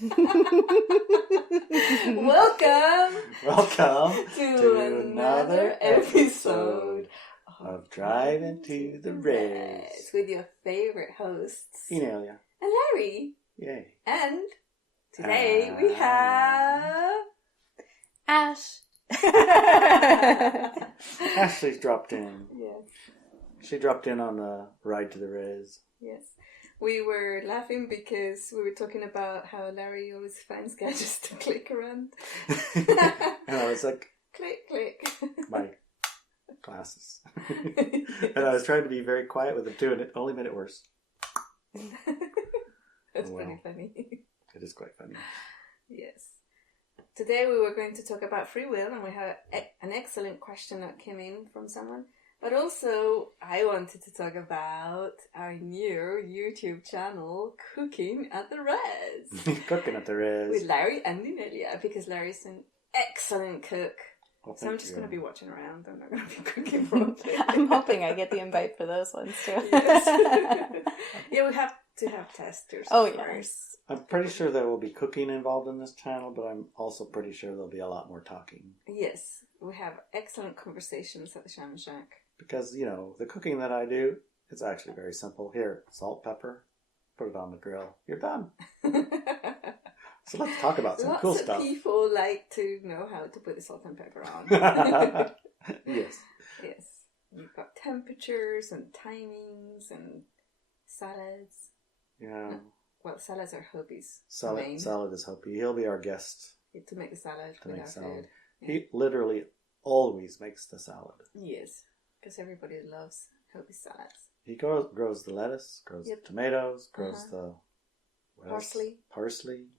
Welcome to another episode of Driving to the Res with your favorite hosts, Inelia and Larry. Yay. And today we have Ash. Ashley's dropped in. Yes. She dropped in on the ride to the Res. Yes. We were laughing because we were talking about how Larry always finds gadgets to click around. And I was like, click, click. My glasses. And I was trying to be very quiet with them too, and it only made it worse. That's well, pretty funny. It is quite funny. Yes. Today we were going to talk about free will, and we had an excellent question that came in from someone. But also, I wanted to talk about our new YouTube channel, Cooking at the Res. Cooking at the Res. With Larry and Inelia, because Larry's an excellent cook. Well, so I'm just going to be watching around. I'm not going to be cooking for all day. I'm hoping I get the invite for those ones too. Yes. Yeah, we have to have testers. Oh, of yes. course. I'm pretty sure there will be cooking involved in this channel, but I'm also pretty sure there'll be a lot more talking. Yes, we have excellent conversations at the Shaman Shack. Because, you know, the cooking that I do, it's actually very simple. Here, salt, pepper, put it on the grill. You're done. So let's talk about some cool stuff. Lots of people like to know how to put the salt and pepper on. Yes. Yes. You've got temperatures and timings and salads. Yeah. Well, salads are Hobie's Salad is Hopi. He'll be our guest. to make the salad. To make salad. Yeah. He literally always makes the salad. Yes. Because everybody loves Hobie salads. He grows the lettuce, grows the tomatoes, grows the parsley.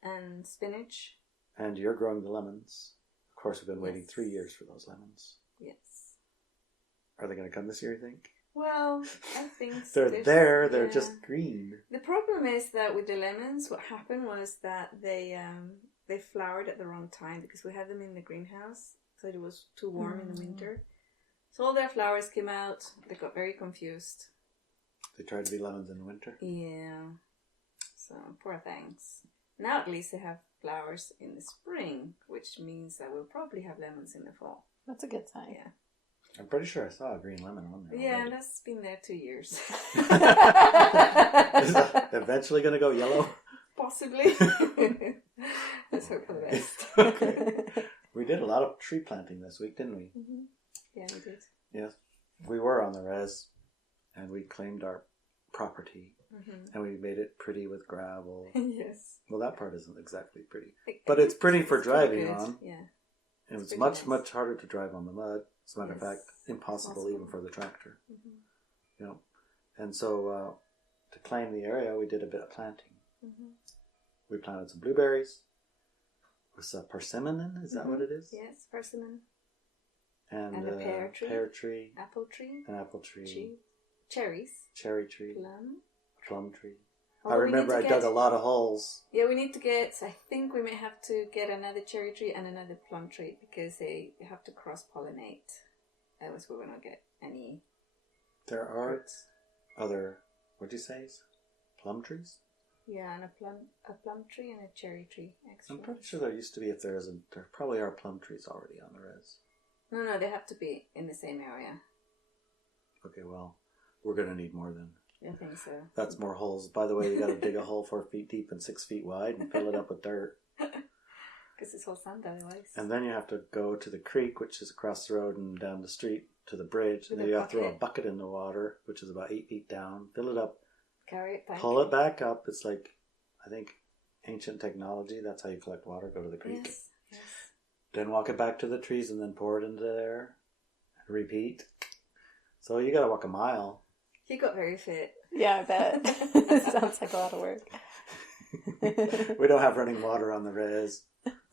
And spinach. And you're growing the lemons. Of course, we've been waiting 3 years for those lemons. Yes. Are they going to come this year, you think? Well, I think they're just green. The problem is that with the lemons, what happened was that they flowered at the wrong time because we had them in the greenhouse, so it was too warm in the winter. So all their flowers came out. They got very confused. They tried to be lemons in the winter. Yeah. So poor things. Now at least they have flowers in the spring, which means that we'll probably have lemons in the fall. That's a good sign. Yeah. I'm pretty sure I saw a green lemon on there. Yeah, already. that's been there 2 years. Is that eventually going to go yellow? Possibly. Let's hope for the best. Okay. We did a lot of tree planting this week, didn't we? Mm-hmm. Yeah, we did. Yes. We were on the res, and we claimed our property, and we made it pretty with gravel. Yes. Well, that part isn't exactly pretty. But it's pretty for driving on. Yeah. And it's much, much harder to drive on the mud. As a matter of fact, impossible even for the tractor. Mm-hmm. You know. And so, to claim the area, we did a bit of planting. Mm-hmm. We planted some blueberries. Was persimmon? Is that what it is? Yes, persimmon. And a pear tree. Apple tree. An apple tree. Cherries. Cherry tree. Plum tree. I remember I dug a lot of holes. Yeah, we need to get, I think we may have to get another cherry tree and another plum tree because they have to cross-pollinate. Otherwise we will not get any. There are fruits. Other, what do you say? Plum trees? Yeah, and a plum tree and a cherry tree. Extra. I'm pretty sure there used to be, if there isn't, there probably are plum trees already on the res. No, they have to be in the same area. Okay, well, we're going to need more then. I think so. That's more holes. By the way, you got to dig a hole 4 feet deep and 6 feet wide and fill it up with dirt. Because it's all sand otherwise. And then you have to go to the creek, which is across the road and down the street to the bridge. And then you have to throw a bucket in the water, which is about 8 feet down. Fill it up. Carry it back. Pull it back up. It's like, I think, ancient technology. That's how you collect water. Go to the creek. Yes. Then walk it back to the trees and then pour it into there. Repeat. So you got to walk a mile. He got very fit. Yeah, I bet. It sounds like a lot of work. We don't have running water on the res.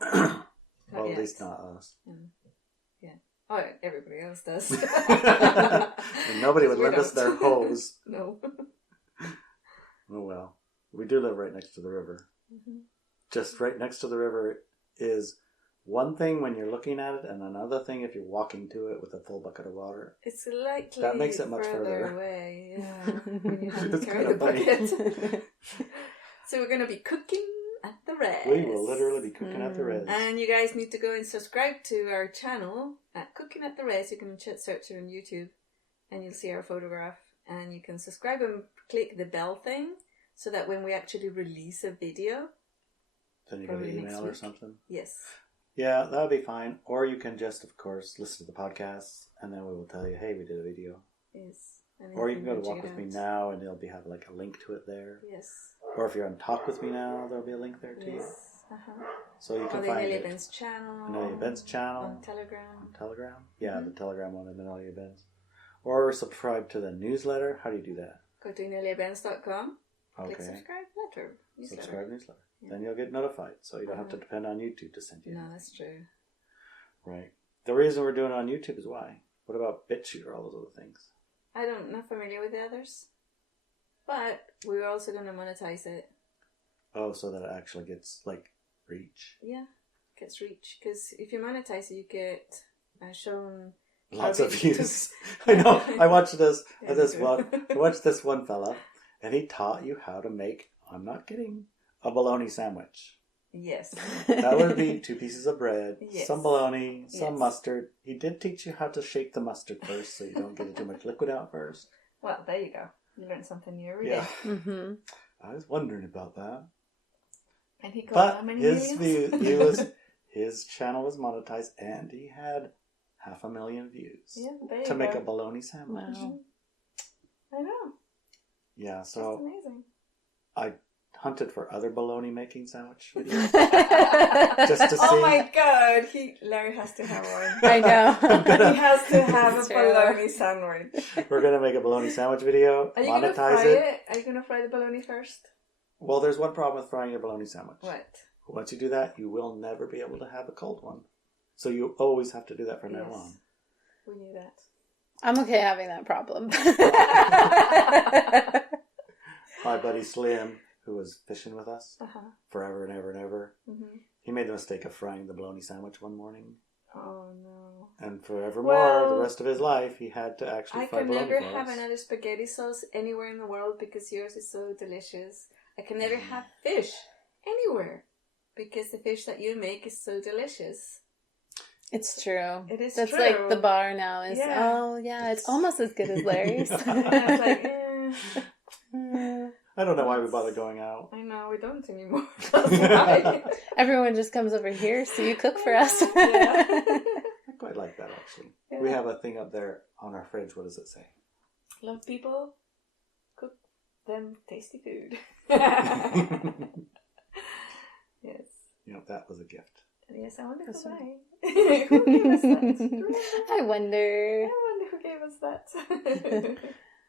Well, at least not us. Yeah. Oh, everybody else does. And nobody would lend us their hose. No. Oh well. We do live right next to the river. Mm-hmm. Just right next to the river is one thing when you're looking at it, and another thing if you're walking to it with a full bucket of water. It's likely that makes it much further away. Yeah, when you have to It's carry kind the of funny. bucket. So we're going to be cooking at the res. We will literally be cooking at the res. And you guys need to go and subscribe to our channel at Cooking at the Res. You can search it on YouTube and you'll see our photograph. And you can subscribe and click the bell thing so that when we actually release a video, then you get an email or something? Yes. Yeah, that would be fine. Or you can just, of course, listen to the podcast and then we will tell you, hey, we did a video. Yes. Or you can go to Walk With Me Now and there'll have like a link to it there. Yes. Or if you're on Talk With Me Now, there'll be a link there too. Yes. Uh-huh. So you can the find Inelia it. Benz channel. Inelia Benz channel. On Telegram. On Telegram? Yeah, the Telegram one of Inelia Benz. Or subscribe to the newsletter. How do you do that? Go to ineliabenz.com. Okay. Click subscribe newsletter. Subscribe newsletter. Yeah. Then you'll get notified. So you don't have to depend on YouTube to send you. No, that's true. Right. The reason we're doing it on YouTube is why? What about BitChute or all those other things? I'm not familiar with the others. But we're also going to monetize it. Oh, so that it actually gets, like, reach. Yeah, gets reach. Because if you monetize it, you get shown... Lots of views. I know. I watched this. Yeah, I watched this one fella, and he taught you how to make, I'm not kidding, a bologna sandwich. Yes. That would be 2 pieces of bread, yes. some bologna, some yes. mustard. He did teach you how to shake the mustard first, so you don't get too much liquid out first. Well, there you go. You learned something new every yeah. day. Mm-hmm. I was wondering about that. And he got but how many his his channel was monetized, and he had 500,000 views to make a bologna sandwich. Wow. I know. Yeah, so that's amazing. I hunted for other bologna making sandwich videos just to see. Oh my god, Larry has to have one. I know. He has to have a bologna sandwich. We're gonna make a bologna sandwich video. Are you monetize gonna fry it? Are you gonna fry the bologna first? Well, there's one problem with frying your bologna sandwich. What? Once you do that, you will never be able to have a cold one. So you always have to do that from now on. We knew that. I'm okay having that problem. My buddy Slim, who was fishing with us forever and ever and ever, he made the mistake of frying the bologna sandwich one morning. Oh no. And forevermore, the rest of his life, he had to actually fry bologna. I can never have another spaghetti sauce anywhere in the world because yours is so delicious. I can never have fish anywhere because the fish that you make is so delicious. It's true. It is That's true. like the bar now is, it's almost as good as Larry's. It's like, I don't know why we bother going out. I know, we don't anymore. That's why. Everyone just comes over here, so you cook for us. I quite like that, actually. Yeah. We have a thing up there on our fridge. What does it say? Love people, cook them tasty food. Yes. You know, that was a gift. Yes, I wonder who Right. Who gave us that? I wonder who gave us that.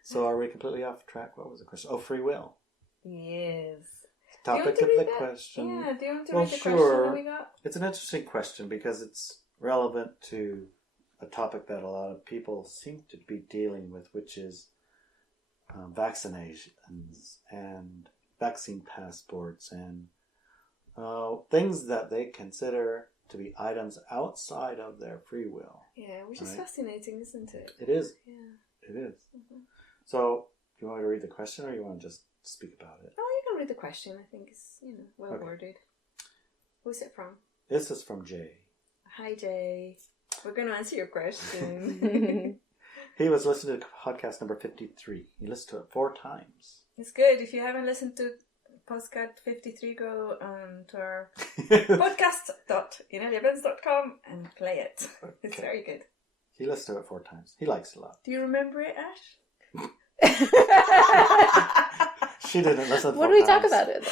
So are we completely off track? What was the question? Oh, free will. Yes. Topic of the question. Yeah, do you want to read the question that we got? It's an interesting question because it's relevant to a topic that a lot of people seem to be dealing with, which is vaccinations and vaccine passports and things that they consider to be items outside of their free will. Yeah, which is fascinating, isn't it? It is. Yeah. It is. Mm-hmm. So, do you want me to read the question or you want to just speak about it? Oh, you can read the question. I think it's, well worded. Who's it from? This is from Jay. Hi, Jay. We're going to answer your question. He was listening to podcast number 53. He listened to it 4 times. It's good. If you haven't listened to podcast 53, go to our podcast.ineliabenz.com and play it. It's very good. He listened to it 4 times. He likes it a lot. Do you remember it, Ash? She didn't listen. What do we talk about it?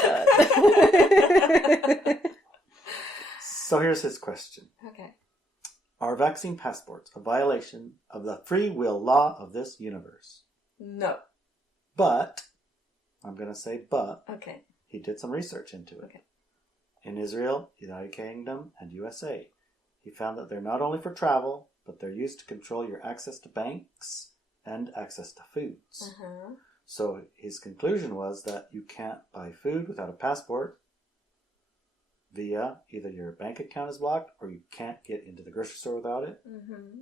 So here's his question. Okay. Are vaccine passports a violation of the free will law of this universe? No. But, I'm going to say but, okay. He did some research into it. Okay. In Israel, United Kingdom, and USA, he found that they're not only for travel, but they're used to control your access to banks and access to foods. Uh-huh. So his conclusion was that you can't buy food without a passport via either your bank account is blocked or you can't get into the grocery store without it. Mm-hmm.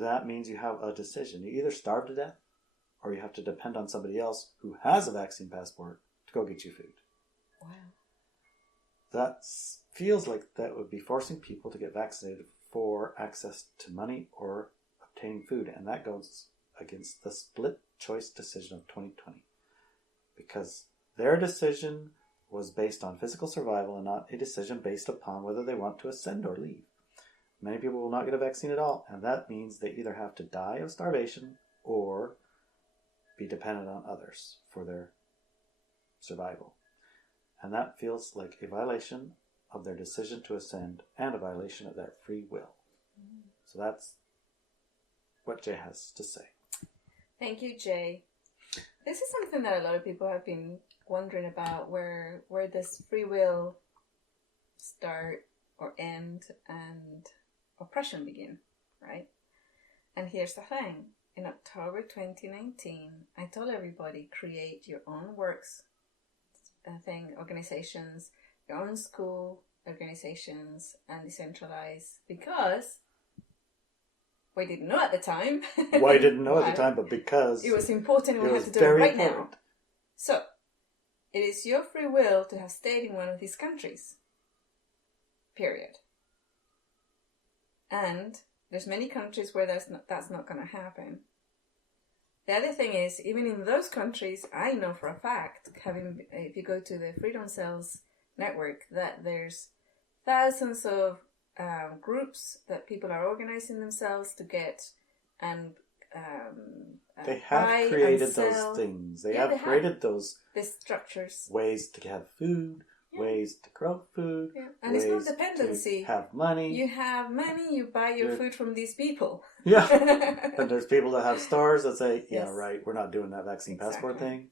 That means you have a decision. You either starve to death or you have to depend on somebody else who has a vaccine passport to go get you food. Wow. That feels like that would be forcing people to get vaccinated for access to money or obtaining food. And that goes against the split choice decision of 2020. Because their decision was based on physical survival and not a decision based upon whether they want to ascend or leave. Many people will not get a vaccine at all, and that means they either have to die of starvation or be dependent on others for their survival. And that feels like a violation of their decision to ascend and a violation of their free will. So that's what Jay has to say. Thank you, Jay. This is something that a lot of people have been wondering about, where does free will start or end and oppression begin, right? And here's the thing. In October 2019, I told everybody, create your own works organizations, your own school organizations, and decentralize, because we didn't know at the time. Why didn't know at the time, but because it was important and we had to do it right now. So, it is your free will to have stayed in one of these countries. Period. And there's many countries where that's not going to happen. The other thing is, even in those countries, I know for a fact, if you go to the Freedom Cells network, that there's thousands of groups that people are organizing themselves to get and they have created those things. They have created those structures, ways to have food, ways to grow food, and it's not dependency. Have money. You have money. You buy your food from these people. Yeah, and there's people that have stores that say, "Yeah, right, we're not doing that vaccine passport thing,"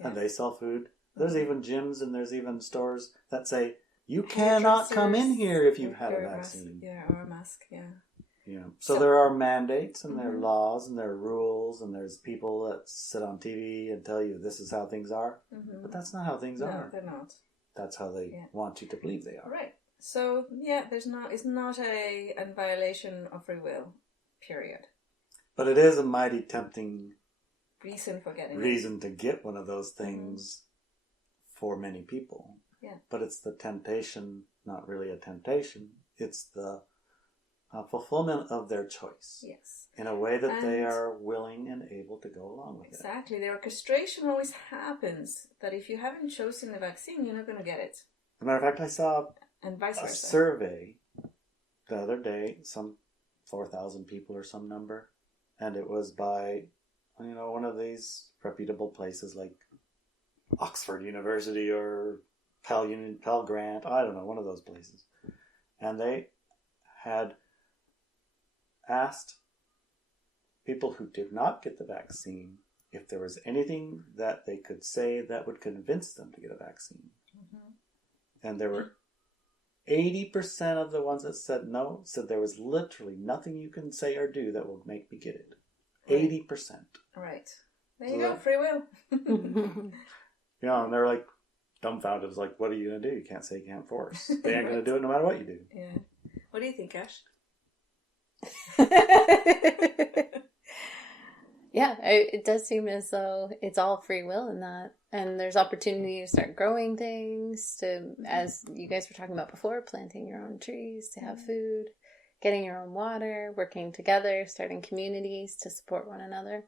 and they sell food. There's even gyms and there's even stores that say, "You cannot come in here if you've had a vaccine." Or a mask. Yeah. So there are mandates and there are laws and there are rules and there's people that sit on TV and tell you this is how things are, but that's not how things are. No, they're not. That's how they want you to believe they are. Right. So it's not a violation of free will, period. But it is a mighty tempting reason to get one of those things for many people. Yeah. But it's the temptation, not really a temptation. It's the fulfillment of their choice. Yes. In a way that they are willing and able to go along with it. Exactly. The orchestration always happens that if you haven't chosen the vaccine, you're not going to get it. As a matter of fact, I saw and vice versa. Survey the other day, some 4,000 people or some number, and it was by, one of these reputable places like Oxford University or Pell Grant, I don't know, one of those places. And they had asked people who did not get the vaccine if there was anything that they could say that would convince them to get a vaccine. And there were 80% of the ones that said no, said there was literally nothing you can say or do that will make me get it. 80%. Right. There you go, free will. And they're like dumbfounded. It's like, what are you going to do? You can't say, you can't force. They ain't going to do it no matter what you do. Yeah. What do you think, Ash? Yeah, it does seem as though it's all free will in that. And there's opportunity to start growing things, to, as you guys were talking about before, planting your own trees, to have food, getting your own water, working together, starting communities to support one another.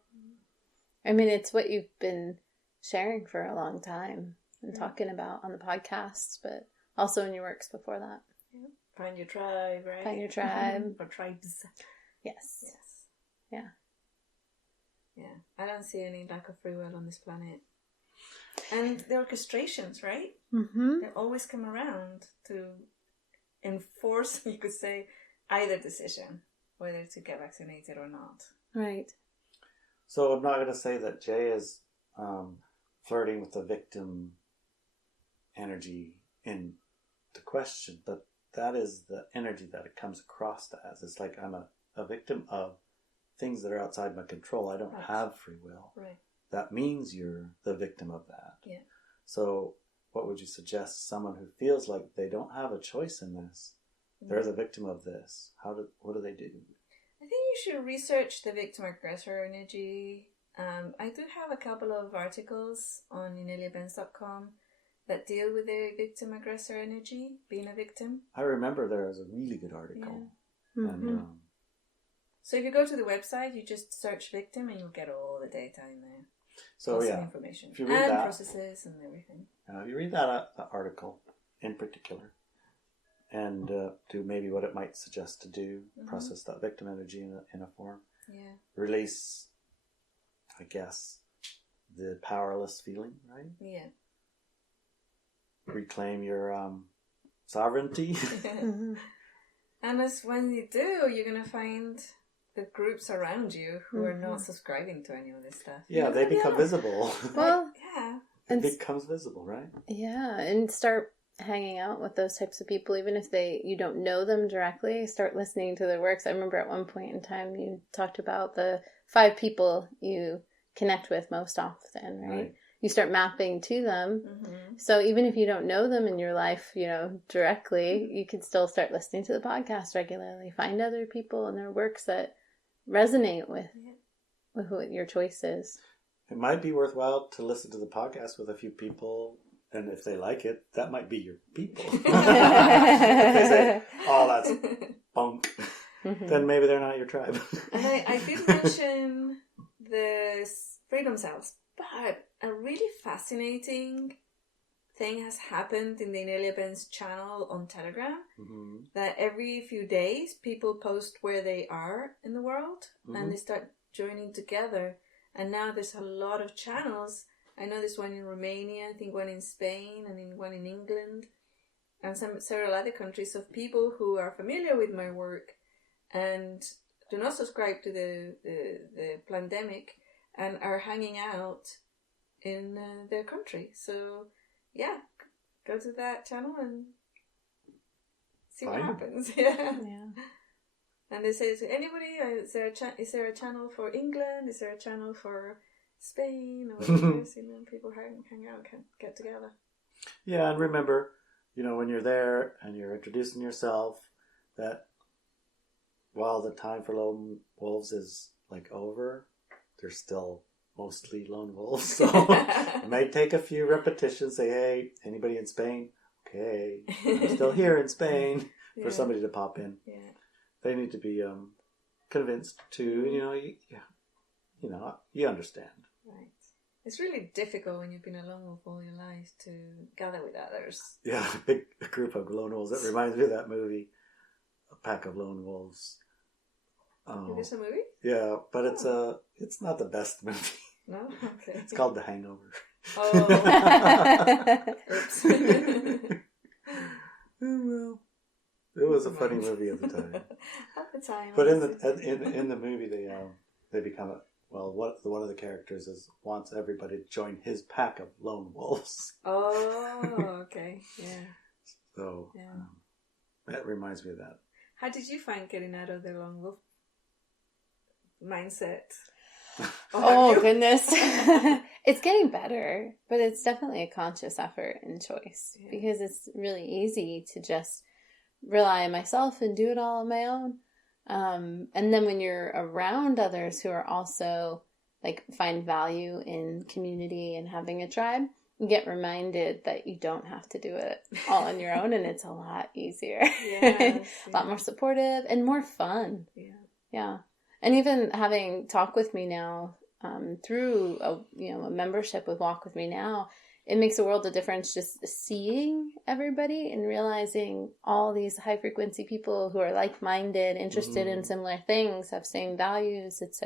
I mean, it's what you've been sharing for a long time and talking about on the podcast, but also in your works before that. Yeah. Find your tribe, right? Find your tribe. Or tribes. Yes. Yeah. Yeah. I don't see any lack of free will on this planet. And the orchestrations, right? They always come around to enforce, you could say, either decision, whether to get vaccinated or not. Right. So I'm not going to say that Jay is flirting with the victim energy in the question, but that is the energy that it comes across as. It's like I'm a victim of things that are outside my control. I don't have free will. Right. That means you're the victim of that. Yeah. So what would you suggest someone who feels like they don't have a choice in this? They're the victim of this. What do they do? I think you should research the victim-aggressor energy. I do have a couple of articles on ineliabenz.com that deal with the victim-aggressor energy, being a victim. I remember there was a really good article. Yeah. And so if you go to the website, you just search victim and you'll get all the data in there. so Lots of yeah, information. if you read and that, processes and everything. if you read that article in particular, and do maybe what it might suggest to do, process that victim energy in a form, release, I guess, the powerless feeling, right? Yeah. Reclaim your sovereignty. And as when you do, you're going to find the groups around you who are not subscribing to any of this stuff. Yeah, they become visible. Well, it becomes visible, right? Yeah, and start hanging out with those types of people, even if you don't know them directly. Start listening to their works. I remember at one point in time you talked about the 5 people you connect with most often, right? You start mapping to them. So even if you don't know them in your life, directly, you can still start listening to the podcast regularly. Find other people and their works that resonate with what your choice is. It might be worthwhile to listen to the podcast with a few people, and if they like it, that might be your people. If they say, "Oh, that's bunk," then maybe they're not your tribe. And I did mention the freedom cells, but a really fascinating thing has happened in the Inelia Benz channel on Telegram, that every few days people post where they are in the world, and they start joining together. And now there's a lot of channels. I know there's one in Romania, I think one in Spain, and one in England, and several other countries of people who are familiar with my work and do not subscribe to the pandemic and are hanging out in their country. So, yeah, go to that channel and see what happens. Yeah. And they say to anybody, is there a channel for England? Is there a channel for Spain? Or whatever? People hang out, can get together. Yeah, and remember, when you're there and you're introducing yourself, that while the time for lone wolves is over, there's still mostly lone wolves. So it might take a few repetitions. Say, hey, anybody in Spain? Okay, I'm still here in Spain, for somebody to pop in. Yeah. They need to be convinced too. You understand. Right. It's really difficult when you've been a lone wolf all your life to gather with others. Yeah, a group of lone wolves. That reminds me of that movie, A Pack of Lone Wolves. Is this a movie? Yeah, but it's not the best movie. No? Okay. It's called The Hangover. Oh. Oops. Well, it was a funny movie at the time. At the time. But in the movie, they become one of the characters wants everybody to join his pack of lone wolves. Oh, okay, yeah. So that reminds me of that. How did you find getting out of the lone wolf mindset? Oh goodness. It's getting better, but it's definitely a conscious effort and choice, because it's really easy to just rely on myself and do it all on my own. And then when you're around others who are also find value in community and having a tribe, you get reminded that you don't have to do it all on your own, and it's a lot easier. Yes, a lot more supportive and more fun. Yeah. And even having Talk With Me now, through a membership with Walk With Me Now, it makes a world of difference just seeing everybody and realizing all these high frequency people who are like-minded, interested in similar things, have same values. It's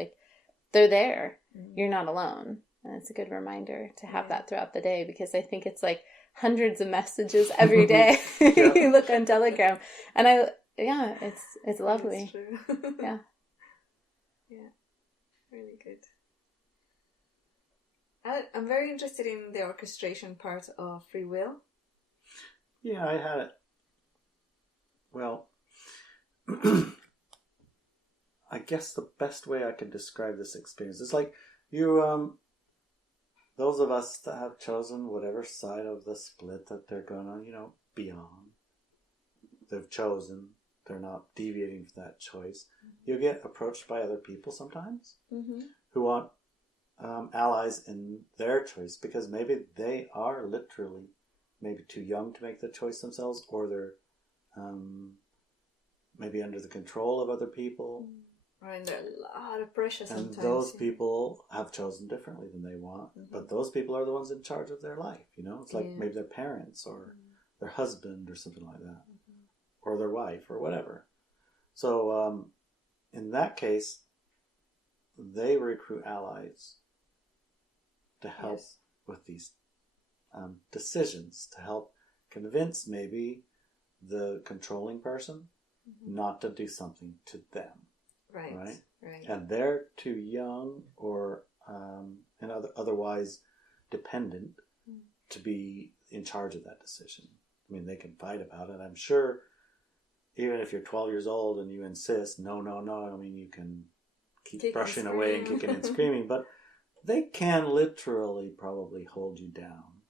they're there. You're not alone. And it's a good reminder to have that throughout the day, because I think it's hundreds of messages every day. You look on Telegram, and it's lovely. That's true. Yeah. Yeah, really good. I'm very interested in the orchestration part of free will. Yeah, I had it. Well, I guess the best way I could describe this experience is those of us that have chosen whatever side of the split that they're going to, be on. They've chosen. They're not deviating from that choice. You get approached by other people sometimes who want allies in their choice, because maybe they are literally maybe too young to make the choice themselves, or they're maybe under the control of other people. Or under a lot of pressure sometimes. And those people have chosen differently than they want. But those people are the ones in charge of their life, you know? It's like maybe their parents or their husband or something like that. Or their wife or whatever. So in that case, they recruit allies to help with these decisions, to help convince maybe the controlling person not to do something to them. Right. And they're too young or and otherwise dependent to be in charge of that decision. I mean, they can fight about it. I'm sure even if you're 12 years old and you insist, no, I mean, you can keep brushing away and kicking and screaming, but they can literally probably hold you down.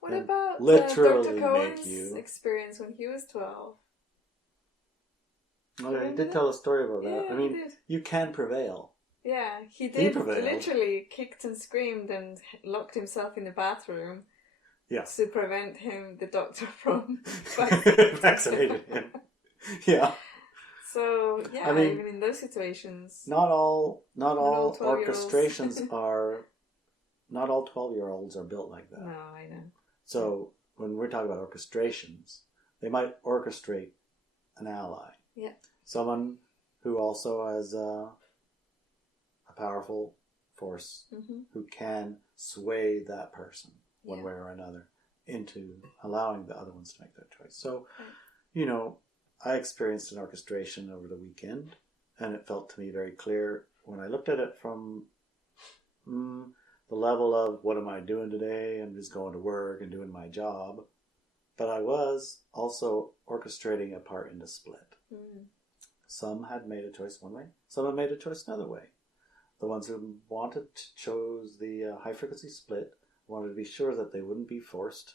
What about literally Dr. Cohen's make you experience when he was 12? Oh, yeah, he did tell a story about that. Yeah, I mean, you can prevail. Yeah, he did. He prevailed. Literally kicked and screamed and locked himself in the bathroom to prevent the doctor from vaccinating him. Yeah. So yeah, I mean, even in those situations, not all orchestrations are. Not all 12-year-olds are built like that. No, I know. So when we're talking about orchestrations, they might orchestrate an ally. Yeah. Someone who also has a powerful force who can sway that person one way or another into allowing the other ones to make their choice. So, you know, I experienced an orchestration over the weekend, and it felt to me very clear when I looked at it from the level of what am I doing today and just going to work and doing my job. But I was also orchestrating a part in the split. Some had made a choice one way. Some had made a choice another way. The ones who chose the high-frequency split wanted to be sure that they wouldn't be forced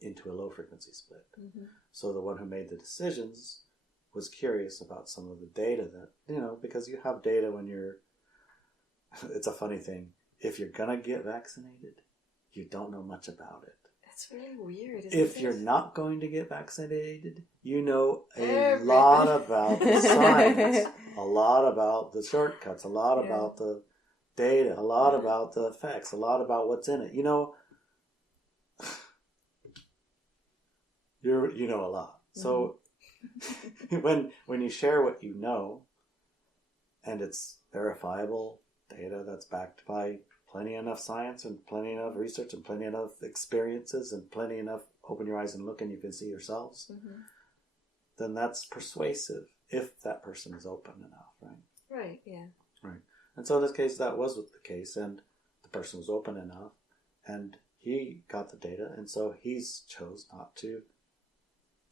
into a low-frequency split. So the one who made the decisions was curious about some of the data that, you know, because you have data when you're... It's a funny thing. If you're going to get vaccinated, you don't know much about it. That's really weird, isn't If it? you're not going to get vaccinated, you know a lot about the science, a lot about the shortcuts, a lot about the data, a lot about the effects, a lot about what's in it. You know, you know a lot. So when you share what you know, and it's verifiable data that's backed by plenty enough science and plenty enough research and plenty enough experiences and plenty enough open your eyes and look and you can see yourselves, then that's persuasive if that person is open enough, right? Right, yeah. Right. And so in this case, that was the case, and the person was open enough, and he got the data, and so he's chose not to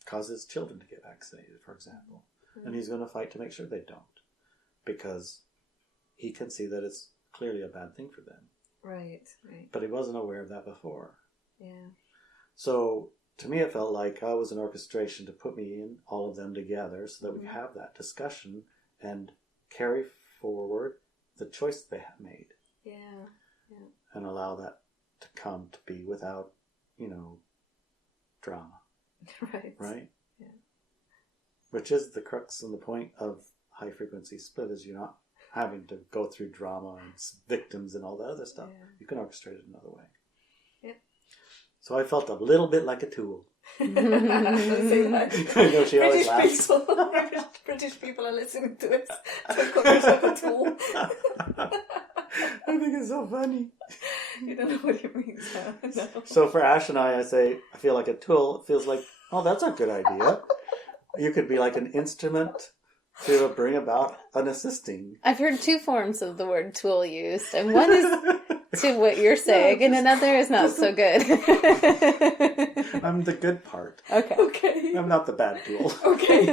cause his children to get vaccinated, for example. And he's going to fight to make sure they don't, because he can see that it's clearly a bad thing for them. Right. But he wasn't aware of that before. Yeah. So to me, it felt like I was an orchestration to put me in all of them together so that we could have that discussion and carry forward the choice they have made. Yeah. And allow that to come to be without, you know, drama. Right? Yeah. Which is the crux and the point of high frequency split, is you're not having to go through drama and victims and all that other stuff. Yeah. You can orchestrate it another way. Yep. So I felt a little bit like a tool. I know she always laughs. British people are listening to it. So call yourself a tool. I think it's so funny. You don't know what you mean, so no. So for Ash and I say, I feel like a tool. It feels like, oh, that's a good idea. You could be like an instrument to bring about an assisting. I've heard two forms of the word tool used, and one is to what you're saying, and another is not so good. I'm the good part. Okay. I'm not the bad tool. Okay.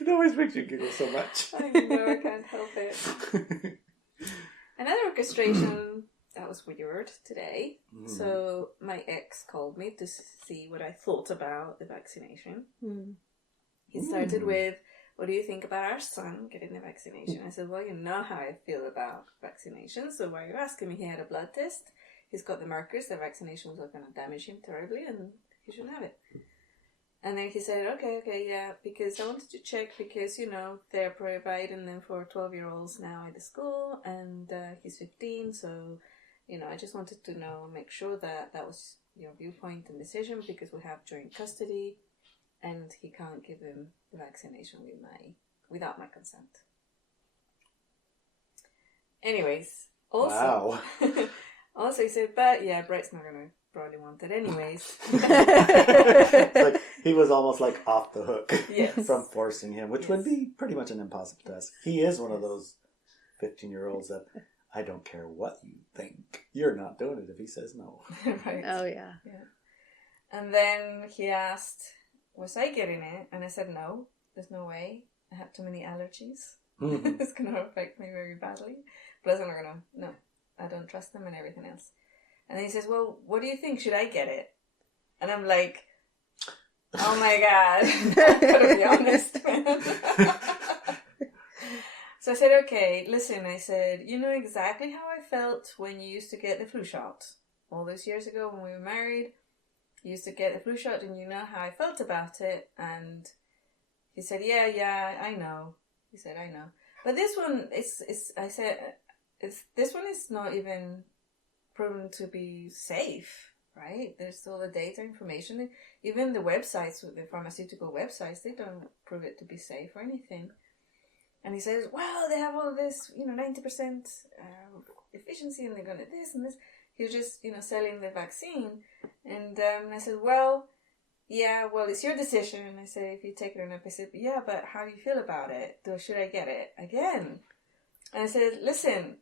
It always makes you giggle so much. I know, I can't help it. Another orchestration that was weird today. So my ex called me to see what I thought about the vaccination. He started with, what do you think about our son getting the vaccination? I said, well, you know how I feel about vaccination, so why are you asking me? He had a blood test. he's got the markers, the vaccinations are going to damage him terribly and he shouldn't have it. And then he said, okay, yeah, because I wanted to check because, they're providing them for 12-year-olds now at the school and he's 15, so, I just wanted to make sure that was your viewpoint and decision because we have joint custody and he can't give him the vaccination without my consent. Anyways, also, wow. Also he said, but yeah, Brett's not going to probably want it anyways. It's like he was almost like off the hook from forcing him, which would be pretty much an impossible task. He is one of those 15-year-olds that I don't care what you think. You're not doing it if he says no. Right. Oh, yeah. And then he asked, was I getting it? And I said, no, there's no way. I have too many allergies. Mm-hmm. It's going to affect me very badly. Plus I'm not going to, no, I don't trust them and everything else. And then he says, well, what do you think? Should I get it? And I'm like, oh my God, I've got to be honest, man. So I said, okay, listen, I said, you know exactly how I felt when you used to get the flu shot. All those years ago when we were married, you used to get the flu shot and you know how I felt about it. And he said, yeah, I know. He said, I know. But this one, this one is not even proven to be safe, right? There's still the data information. Even the websites, the pharmaceutical websites, they don't prove it to be safe or anything. And he says, well, they have all this, 90% efficiency and they're going to this and this. He was just, selling the vaccine. And I said, well, yeah, well, it's your decision. And I said, if you take it or not, I said, yeah, but how do you feel about it? Should I get it again? And I said, listen,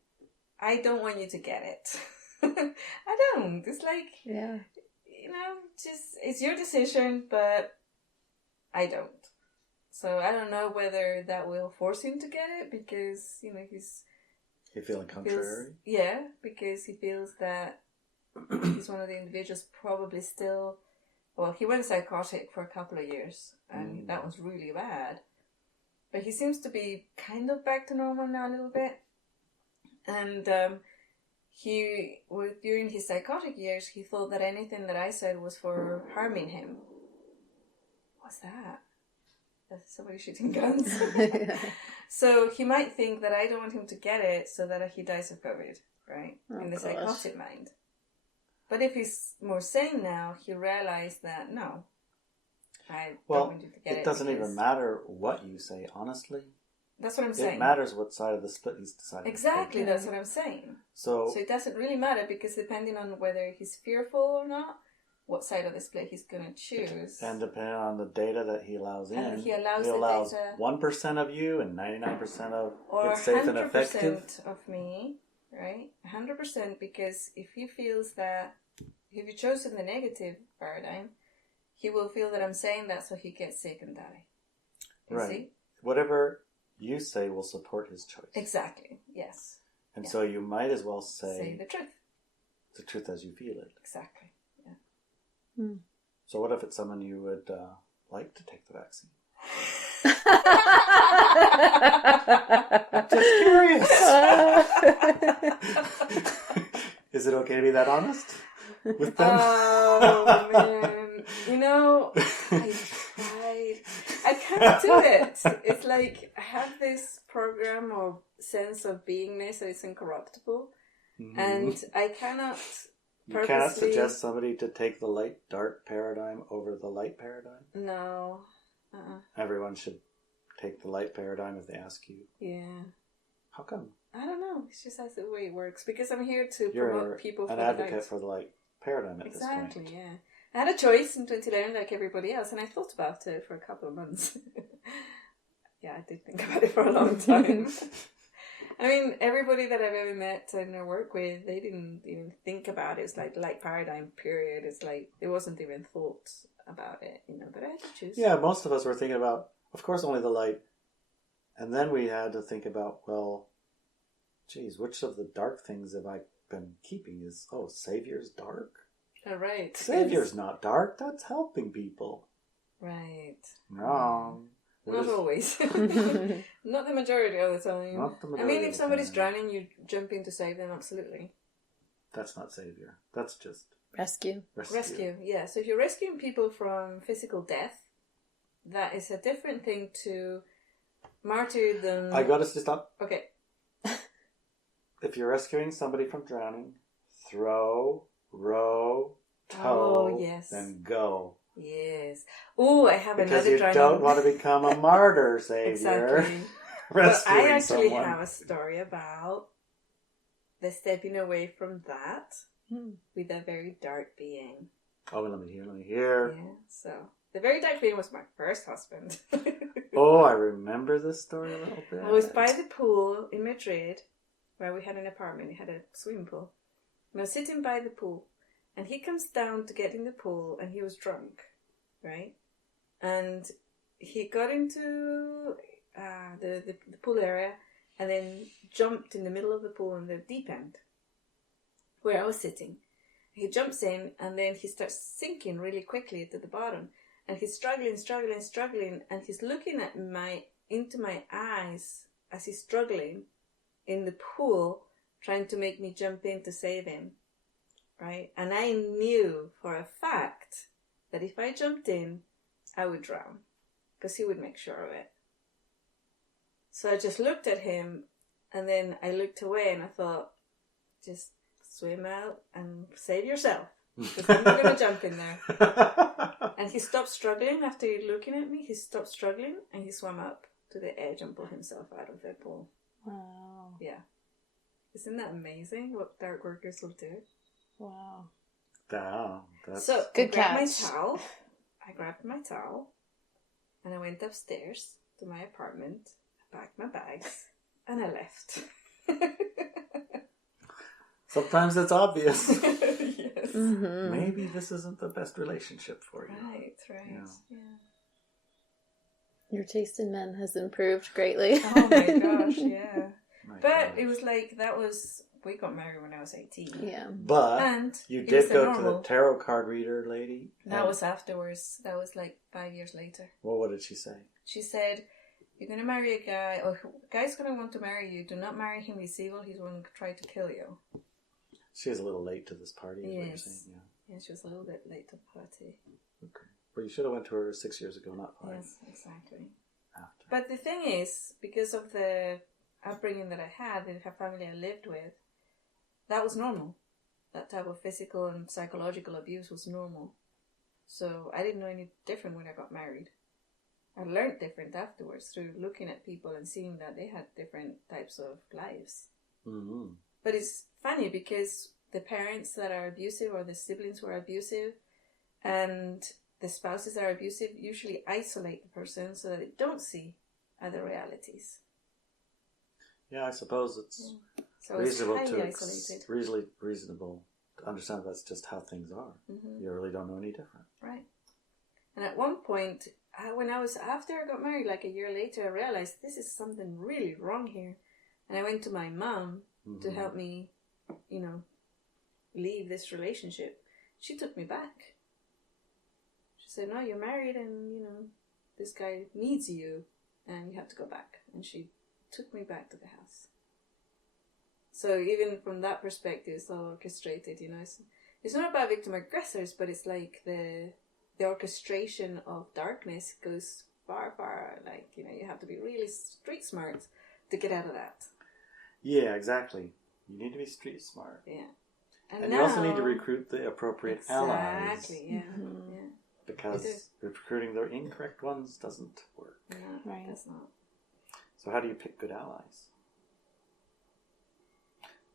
I don't want you to get it. I don't. It's like, just, it's your decision, but I don't. So I don't know whether that will force him to get it because, he's feeling contrary? Because he feels that he's one of the individuals probably still, well, he went psychotic for a couple of years and that was really bad. But he seems to be kind of back to normal now a little bit. And during his psychotic years, he thought that anything that I said was for harming him. What's that? That's somebody shooting guns. So he might think that I don't want him to get it so that he dies of COVID, right? In the psychotic mind. But if he's more sane now, he realized that no, I don't want you to get it. It doesn't even matter what you say, honestly. That's what I'm saying. It matters what side of the split he's deciding. Exactly, that's what I'm saying. So it doesn't really matter because depending on whether he's fearful or not, what side of the split he's going to choose. And depending on the data that he allows in, he allows 1% of you and 99% of it's safe and effective. Or 100% of me, right? 100% because if he feels that, if he chosen the negative paradigm, he will feel that I'm saying that so he gets sick and die. You see? Whatever you say will support his choice. Exactly, yes. And so you might as well say the truth. The truth as you feel it. Exactly. So what if it's someone you would like to take the vaccine? Just curious. Is it okay to be that honest with them? Oh, man. I tried. I can't do it. It's like I have this program or sense of beingness that is incorruptible. Mm-hmm. And I cannot... You cannot suggest somebody to take the light-dark paradigm over the light paradigm? No. Everyone should take the light paradigm if they ask you. Yeah. How come? I don't know. It's just that's the way it works. Because I'm here to promote people for an advocate for the light paradigm at this point. Exactly, yeah. I had a choice in 2011 like everybody else, and I thought about it for a couple of months. Yeah, I did think about it for a long time. I mean, everybody that I've ever met and I work with, they didn't even think about it. It's like light paradigm, period. It's like, it wasn't even thought about it, but I had to choose. Yeah, most of us were thinking about, of course, only the light. And then we had to think about, well, geez, which of the dark things have I been keeping? Savior's dark? Oh, right. Savior's not dark. That's helping people. Right. Wrong. Not always. Not the majority of the time. Not the majority I mean, if somebody's drowning, you jump in to save them, absolutely. That's not savior. That's just Rescue. Rescue, yeah. So if you're rescuing people from physical death, that is a different thing to martyrdom. I got us to stop. Okay. If you're rescuing somebody from drowning, throw, row, tow, then go. Yes. Oh, I have because another you drowning. don't want to become a martyr savior. Exactly. But I actually have a story about the stepping away from that with a very dark being. Oh, let me hear. Yeah, so the very dark being was my first husband. Oh, I remember this story a little bit. I was by the pool in Madrid, where we had an apartment. We had a swimming pool. And I was sitting by the pool, and he comes down to get in the pool, and he was drunk, right? And he got into the pool area, and then jumped in the middle of the pool in the deep end, where I was sitting. He jumps in, and then he starts sinking really quickly to the bottom. And he's struggling, and he's looking at into my eyes as he's struggling in the pool, trying to make me jump in to save him, right? And I knew for a fact that if I jumped in, I would drown, because he would make sure of it. So I just looked at him, and then I looked away, and I thought, just swim out and save yourself, because I'm not going to jump in there. And he stopped struggling after looking at me. He stopped struggling, and he swam up to the edge and pulled himself out of the pool. Wow. Yeah. Isn't that amazing what dark workers will do? Wow. Wow. That's... So good catch. I grabbed my towel, and I went upstairs to my apartment, packed my bags, and I left. Sometimes it's obvious. Yes. Mm-hmm. Maybe this isn't the best relationship for you. Right. Yeah. Your taste in men has improved greatly. Oh my gosh, yeah. My But gosh. it was like, we got married when I was 18. Yeah. But And you it did was go normal. to the tarot card reader lady. That was afterwards. That was like 5 years later. Well, what did she say? She said, you're going to marry a guy, or a guy's going to want to marry you. Do not marry him. He's evil. He's going to try to kill you. She was a little late to this party, is what you're Yes. saying. Yeah. Yeah, she was a little bit late to the party. Okay. Well, you should have went to her 6 years ago, not 5. Yes, exactly. After. But the thing is, because of the upbringing that I had, the family I lived with, that was normal. That type of physical and psychological abuse was normal. So I didn't know any different when I got married. I learned different afterwards through looking at people and seeing that they had different types of lives. Mm-hmm. But it's funny because the parents that are abusive or the siblings who are abusive and the spouses that are abusive usually isolate the person so that they don't see other realities. Yeah, I suppose it's So reasonable it's to highly isolated. reasonable to understand that's just how things are. Mm-hmm. You really don't know any different. Right. And at one point, after I got married, like a year later, I realized this is something really wrong here. And I went to my mom to help me, leave this relationship. She took me back. She said, no, you're married and, this guy needs you and you have to go back. And she took me back to the house. So even from that perspective, it's all orchestrated, It's not about victim aggressors, but it's like the orchestration of darkness goes far, far. Like, you have to be really street smart to get out of that. Yeah, exactly. You need to be street smart. Yeah. And you also need to recruit the appropriate allies. Exactly, yeah. Mm-hmm. Yeah. Because recruiting the incorrect ones doesn't work. No, Right. it does not. So how do you pick good allies?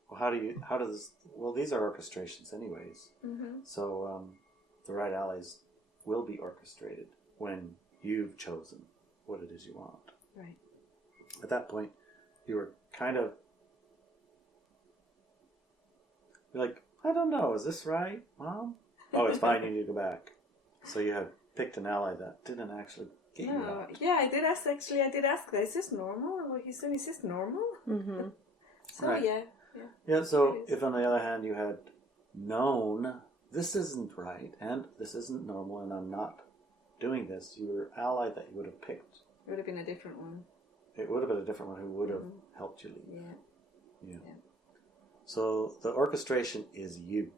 Well, these are orchestrations anyways. Mm-hmm. So the right allies will be orchestrated when you've chosen what it is you want. Right. At that point, you were kind of like, I don't know, is this right, Mom? Oh, it's fine, you need to go back. So you had picked an ally that didn't actually get you out. Yeah, I did ask that. Is this normal? And what he said, is this normal? Mm-hmm. So, Right. yeah. Yeah, so if on the other hand you had known this isn't right and this isn't normal and I'm not doing this, your ally that you would have picked, It would have been a different one. it would have been a different one who would have helped you leave. Yeah. Yeah. So the orchestration is you.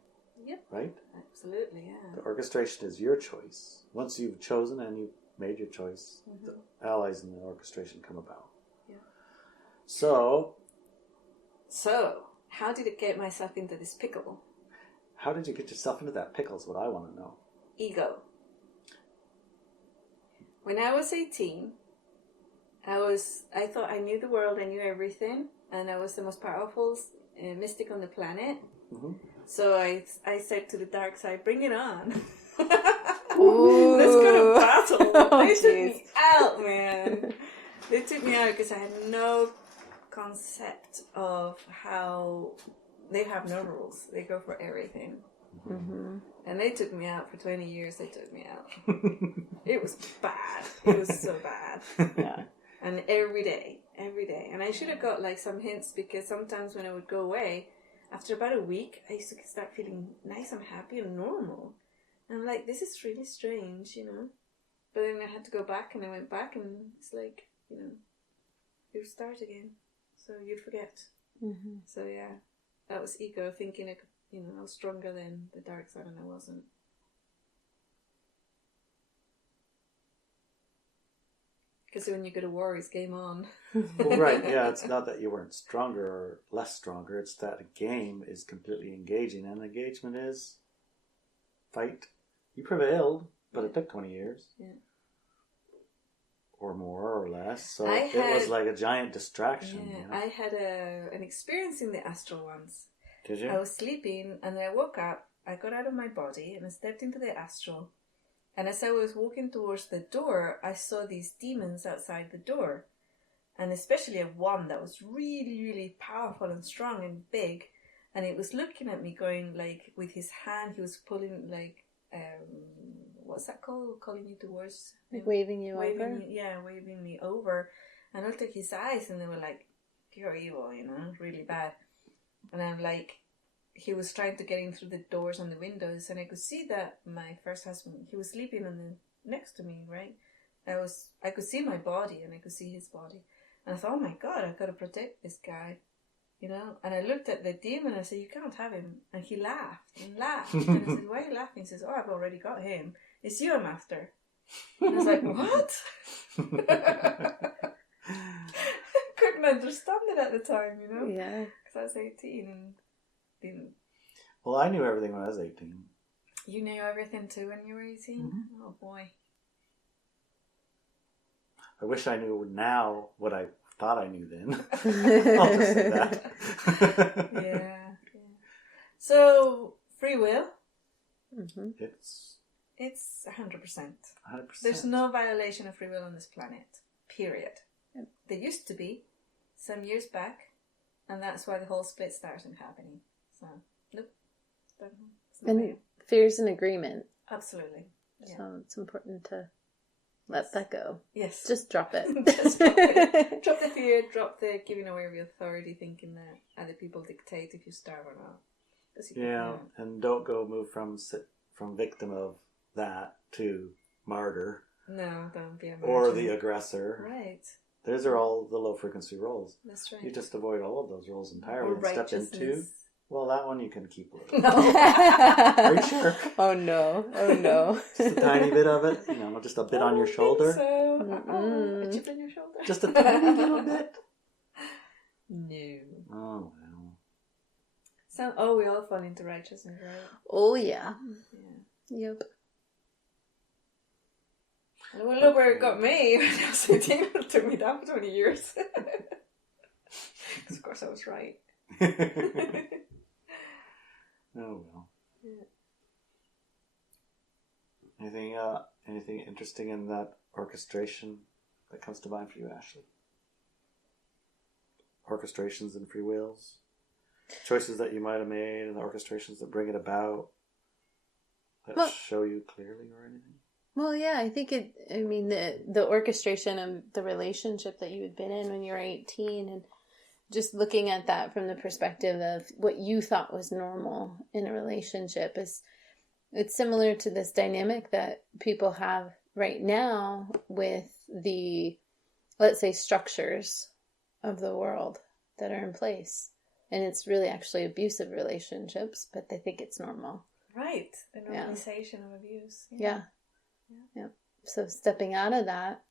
Yep. Right? Absolutely, yeah. The orchestration is your choice. Once you've chosen and you've made your choice, the allies in the orchestration come about. Yeah. So, how did it get myself into this pickle? how did you get yourself into that pickle is what I want to know. Ego. When I was 18, I thought I knew the world, I knew everything, and I was the most powerful mystic on the planet. Mm-hmm. So I said to the dark side, bring it on. Let's go to battle. They took me out, man. They took me out because I had no concept of how they have no rules. They go for everything. Mm-hmm. And they took me out for 20 years. They took me out. It was bad. It was so bad. Yeah. And every day. And I should have got like some hints, because sometimes when I would go away, after about a week, I used to start feeling nice and happy and normal. And I'm like, this is really strange, you know. But then I had to go back, and I went back, and it's like, you know, you start again. So you'd forget. Mm-hmm. So yeah, that was ego, thinking I could, you know, I was stronger than the dark side, and I wasn't. Because when you go to war, it's game on. Well, right, yeah, it's not that you weren't stronger or less stronger. It's that a game is completely engaging, and engagement is fight. You prevailed, but it took 20 years. Yeah. Or more or less. So it was like a giant distraction. Yeah, you know? I had an experience in the astral once. Did you? I was sleeping, and then I woke up, I got out of my body, and I stepped into the astral. And as I was walking towards the door, I saw these demons outside the door. And especially one that was really, really powerful and strong and big. And it was looking at me, going like, with his hand, he was pulling like, what's that called? Calling you towards... Like waving you over? Waving me over. And I looked at his eyes, and they were like, pure evil, you know, really bad. And I'm like... He was trying to get in through the doors and the windows, and I could see that my first husband, he was sleeping next to me, right? I could see my body, and I could see his body. And I thought, oh my God, I've got to protect this guy, you know? And I looked at the demon, and I said, you can't have him. And he laughed and laughed. And I said, why are you laughing? He says, oh, I've already got him. It's you I'm after. And I was like, what? Couldn't understand it at the time, you know? Yeah. Because I was 18 and didn't. Well, I knew everything when I was 18. You knew everything too when you were 18? Mm-hmm. Oh boy. I wish I knew now what I thought I knew then. I'll just say that. Yeah. So, free will? Mm-hmm. It's 100%. 100%. There's no violation of free will on this planet. Period. Yep. There used to be some years back, and that's why the whole split started happening. So, nope. And fear's an agreement. Absolutely. Yeah. So it's important to let that go. Yes. Just drop it. Just drop it. Drop the fear, drop the giving away of your authority, thinking that other people dictate if you starve or not. Yeah, and don't move from victim of that to martyr. No, don't be a martyr. Or the aggressor. Right. Those are all the low frequency roles. That's right. You just avoid all of those roles entirely and step into... Well, that one you can keep a little. No. Are you sure? Oh no. Just a tiny bit of it, just a bit on your shoulder. So. A chip on your shoulder? Just a tiny little bit. No. Oh well. We all fall into righteousness, right? Oh yeah. Yep. Well, look where it got me. When I was 18, it took me down for 20 years. Because of course I was right. Oh well. Yeah. Anything interesting in that orchestration that comes to mind for you, Ashley? Orchestrations and free wills, choices that you might have made, and the orchestrations that bring it about that show you clearly, or anything. Well, yeah, I think the orchestration of the relationship that you had been in when you were 18, and just looking at that from the perspective of what you thought was normal in a relationship it's similar to this dynamic that people have right now with the, let's say, structures of the world that are in place. And it's really actually abusive relationships, but they think it's normal. Right. The normalization of abuse. Yeah. So stepping out of that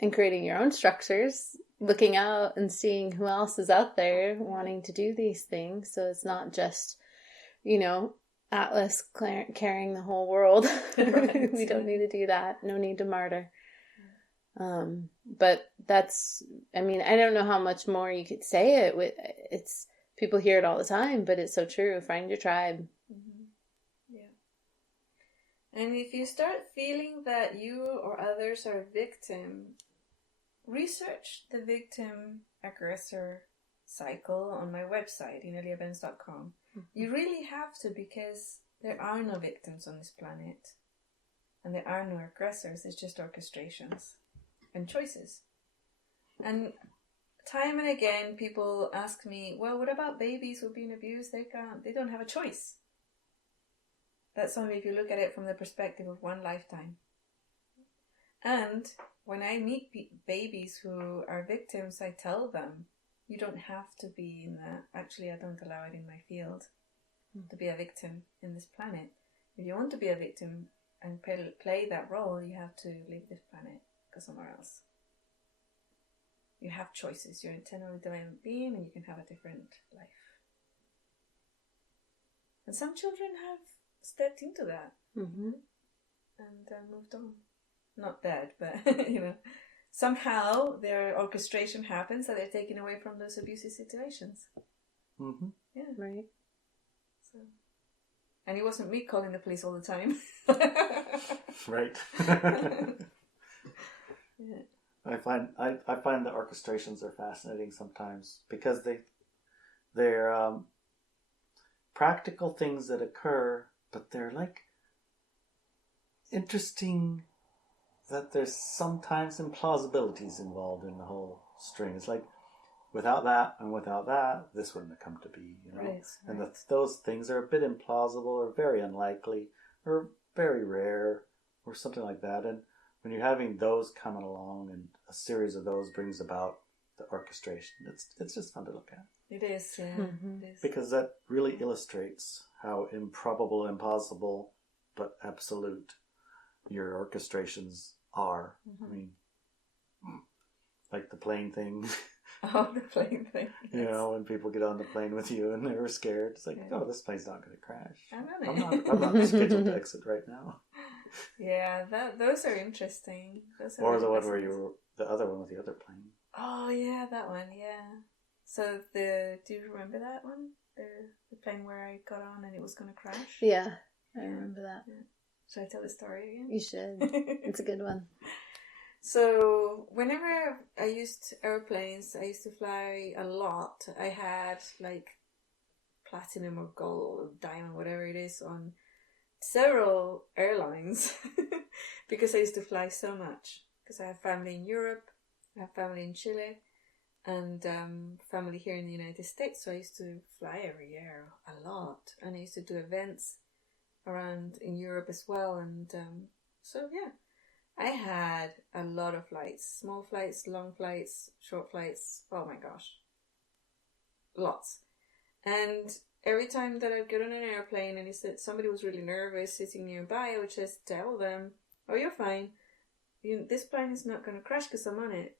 and creating your own structures, looking out and seeing who else is out there wanting to do these things. So it's not just, Atlas carrying the whole world. Right. We don't need to do that. No need to martyr. But that's, I don't know how much more you could say it with. It's, people hear it all the time, but it's so true. Find your tribe. And if you start feeling that you or others are a victim, research the victim-aggressor cycle on my website, ineliabenz.com. You really have to, because there are no victims on this planet. And there are no aggressors. It's just orchestrations and choices. And time and again, people ask me, well, what about babies who've been abused? They don't have a choice. That's only if you look at it from the perspective of one lifetime. And when I meet babies who are victims, I tell them, you don't have to be in that. Actually, I don't allow it in my field to be a victim in this planet. If you want to be a victim and play that role, you have to leave this planet, go somewhere else. You have choices. You're an eternally divine being, and you can have a different life. And some children have stepped into that and moved on. Not dead, but somehow their orchestration happens that they're taken away from those abusive situations. Yeah, right. So, and it wasn't me calling the police all the time. Right. Yeah. I find the orchestrations are fascinating sometimes because they're practical things that occur, but they're like interesting that there's sometimes implausibilities involved in the whole string. It's like, without that and without that, this wouldn't have come to be, Right. And those things are a bit implausible or very unlikely or very rare or something like that. And when you're having those coming along and a series of those brings about the orchestration, it's just fun to look at. It is, yeah. It is. Because that really illustrates how improbable, impossible, but absolute your orchestrations are. Like the plane thing. Oh, the plane thing. Yes. When people get on the plane with you and they were scared, it's like, oh, this plane's not going to crash. I'm not scheduled to exit right now. Yeah, those are interesting. Or the one where the other one with the other plane. Oh yeah, that one. Yeah. So do you remember that one? The plane where I got on and it was going to crash. Yeah, I remember that. Yeah. Should I tell the story again? You should. It's a good one. So whenever I used airplanes, I used to fly a lot. I had like platinum or gold or diamond, whatever it is, on several airlines because I used to fly so much. Because I have family in Europe, I have family in Chile, and family here in the United States. So I used to fly every year a lot, and I used to do events around in Europe as well. And so yeah. I had a lot of flights, small flights, long flights, short flights. Oh my gosh. Lots. And every time that I'd get on an airplane and somebody was really nervous sitting nearby, I would just tell them, oh, you're fine. This plane is not going to crash because I'm on it.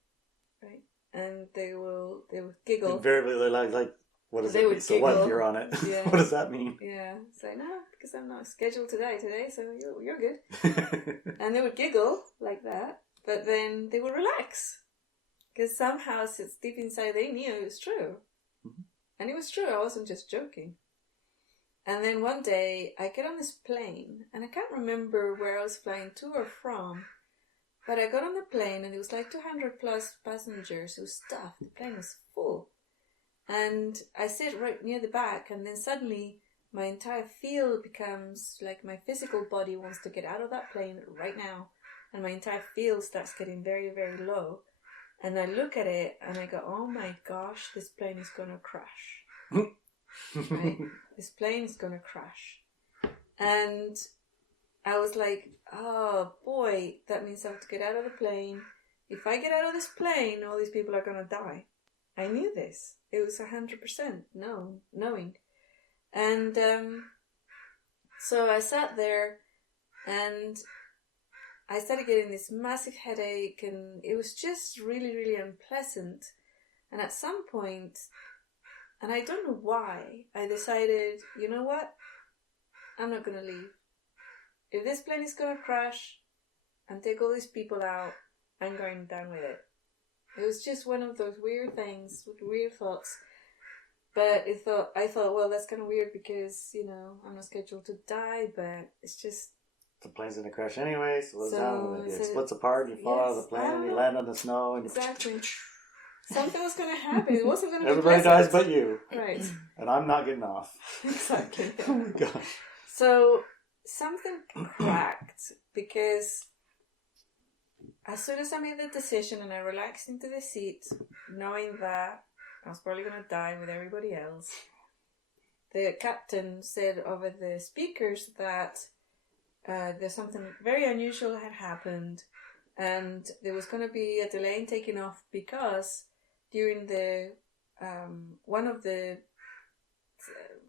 Right? And they would giggle. Invariably, they're like, what does it mean? So what, you're on it? Yeah. What does that mean? Yeah. So no, because I'm not scheduled today, so you're good. And they would giggle like that, but then they would relax. Because somehow it's deep inside they knew it was true. Mm-hmm. And it was true, I wasn't just joking. And then one day, I get on this plane, and I can't remember where I was flying to or from, but I got on the plane, and it was like 200 plus passengers. It was stuffed. The plane was full. And I sit right near the back, and then suddenly my entire field becomes like my physical body wants to get out of that plane right now. And my entire field starts getting very, very low. And I look at it and I go, oh my gosh, this plane is going to crash. Right? This plane is going to crash. And I was like, oh boy, that means I have to get out of the plane. If I get out of this plane, all these people are going to die. I knew this. It was 100% knowing. And so I sat there and I started getting this massive headache, and it was just really, really unpleasant. And at some point, and I don't know why, I decided, you know what? I'm not going to leave. If this plane is going to crash and take all these people out, I'm going down with it. It was just one of those weird things, with weird thoughts. But I thought, well, that's kind of weird because, you know, I'm not scheduled to die, but it's just... The plane's going to crash anyway, so what's down? It splits apart, and you fall yes, out of the plane, you land on the snow, and exactly. Something was going to happen. It wasn't going to be everybody pleasant. dies but you. Right. And I'm not getting off. Exactly. Oh my God. So something cracked because as soon as I made the decision and I relaxed into the seat, knowing that I was probably going to die with everybody else, the captain said over the speakers that there's something very unusual had happened, and there was going to be a delay in taking off because during the one of the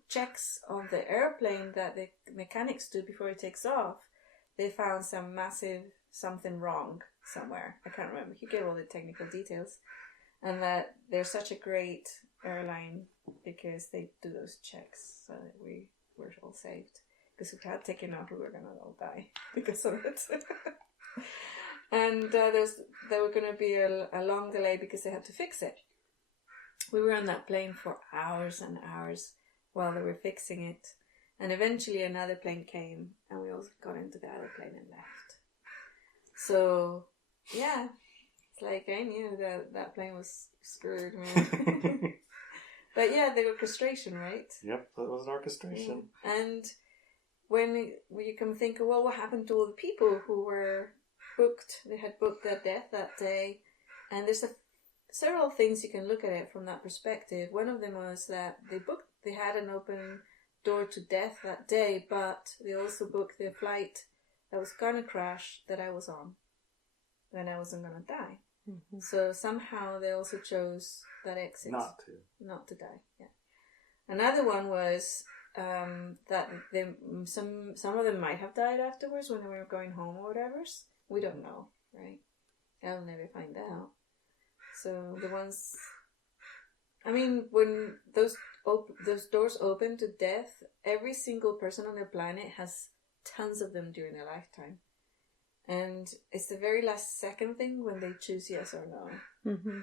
checks on the airplane that the mechanics do before it takes off, they found some massive something wrong somewhere. I can't remember. You get all the technical details. And that they're such a great airline because they do those checks so that we were all saved. Because if we had taken off, we were going to all die because of it. And there were going to be a long delay because they had to fix it. We were on that plane for hours and hours while they were fixing it. And eventually another plane came and we all got into the other plane and left. So, yeah, it's like I knew that plane was screwed, man. But yeah, the orchestration, right? Yep, that was an orchestration. Yeah. And when you can think, well, what happened to all the people who were booked? They had booked their death that day. And there's several things you can look at it from that perspective. One of them was that they had an open door to death that day, but they also booked their flight that was going to crash that I was on when I wasn't going to die. Mm-hmm. So somehow they also chose that exit. Not to die, yeah. Another one was that some of them might have died afterwards when they were going home or whatever. We don't know, right? I'll never find out. So the ones... I mean, when those doors open to death, every single person on the planet has tons of them during their lifetime. And it's the very last second thing when they choose yes or no. Mm-hmm.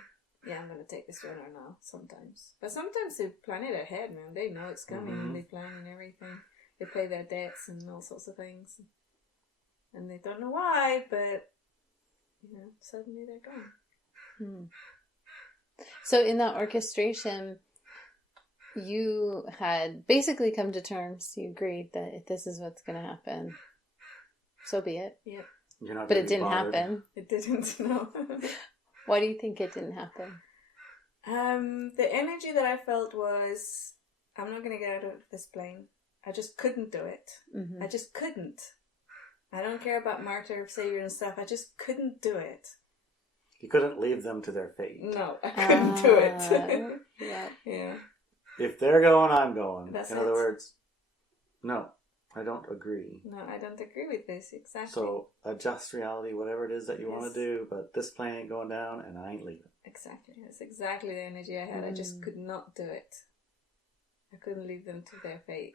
Yeah, I'm going to take this one or no, sometimes. But sometimes they plan it ahead, man. They know it's coming and they plan and everything. They pay their debts and all sorts of things. And they don't know why, but, you know, suddenly they're gone. Hmm. So in that orchestration, you had basically come to terms. You agreed that if this is what's going to happen, so be it. Yeah. But it didn't happen. It didn't, no. Why do you think it didn't happen? The energy that I felt was, I'm not going to get out of this plane. I just couldn't do it. Mm-hmm. I just couldn't. I don't care about martyr, savior and stuff. I just couldn't do it. You couldn't leave them to their fate. No, I couldn't do it. Yeah. If they're going, I'm going. That's In other words, no, I don't agree. No, I don't agree with this, exactly. So adjust reality, whatever it is that you want to do, but this plane ain't going down and I ain't leaving. Exactly. That's exactly the energy I had. I just could not do it. I couldn't leave them to their fate.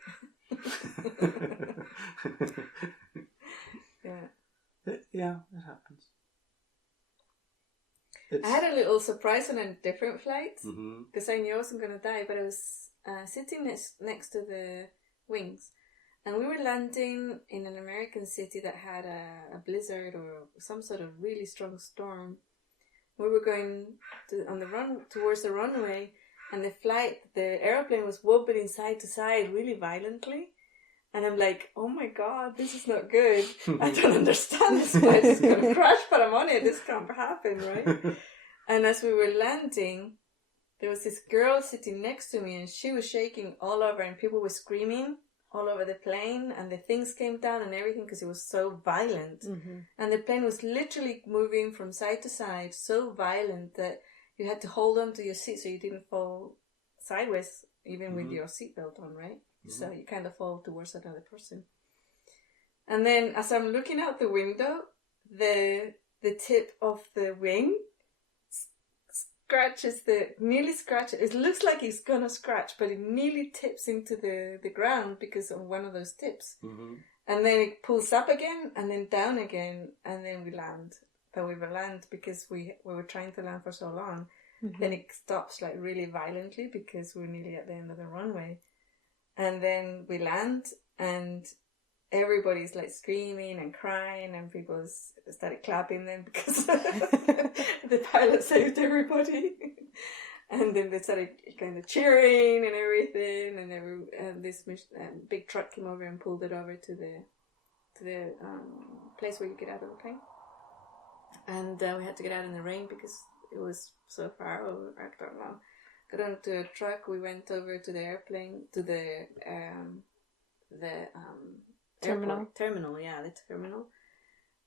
Yeah, it happens. I had a little surprise on a different flight because Mm-hmm. I knew I wasn't going to die, but I was sitting next to the wings, and we were landing in an American city that had a blizzard or some sort of really strong storm. We were going on the run towards the runway, and the airplane was wobbling side to side really violently. And I'm like, oh my God, this is not good. I don't understand this flight. It's going to crash, but I'm on it. This can't happen, right? And as we were landing, there was this girl sitting next to me, and she was shaking all over, and people were screaming all over the plane, and the things came down and everything because it was so violent. Mm-hmm. And the plane was literally moving from side to side, so violent that you had to hold on to your seat so you didn't fall sideways, even with your seatbelt on, right? So you kind of fall towards another person. And then as I'm looking out the window, the tip of the wing nearly scratches. It looks like it's gonna scratch, but it nearly tips into the ground because of one of those tips. And then it pulls up again, and then down again, and then we land. But we will land because we were trying to land for so long. Then it stops like really violently because we're nearly at the end of the runway. And then we land, and everybody's like screaming and crying, and people started clapping then because the pilot saved everybody. And then they started kind of cheering and everything, and this big truck came over and pulled it over to the place where you get out of the plane. And we had to get out in the rain because it was so far over. I don't know. Got onto a truck. We went over to the airplane, to the terminal. Terminal, yeah, the terminal.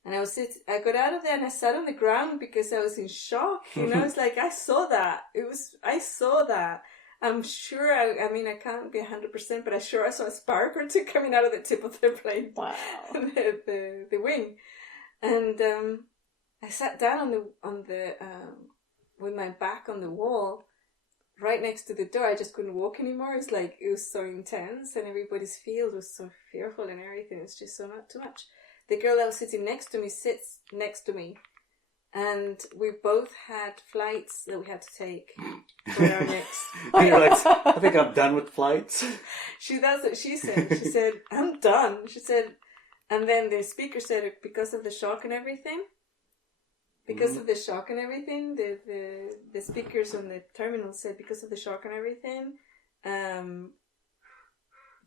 And I got out of there and I sat on the ground because I was in shock. You know, it's like I saw that. I'm sure. I mean, I can't be 100%, but I saw a spark or two coming out of the tip of the plane. Wow. the wing, and I sat down on the with my back on the wall, right next to the door. I just couldn't walk anymore. It's like it was so intense, and everybody's field was so fearful and everything. It's just too much. The girl that was sitting next to me sits next to me, and we both had flights that we had to take for our next. You're like, I think I'm done with flights. That's what she said. She said, I'm done. She said, and then the speaker said, because of the shock and everything. Because of the shock and everything, the speakers on the terminal said, because of the shock and everything,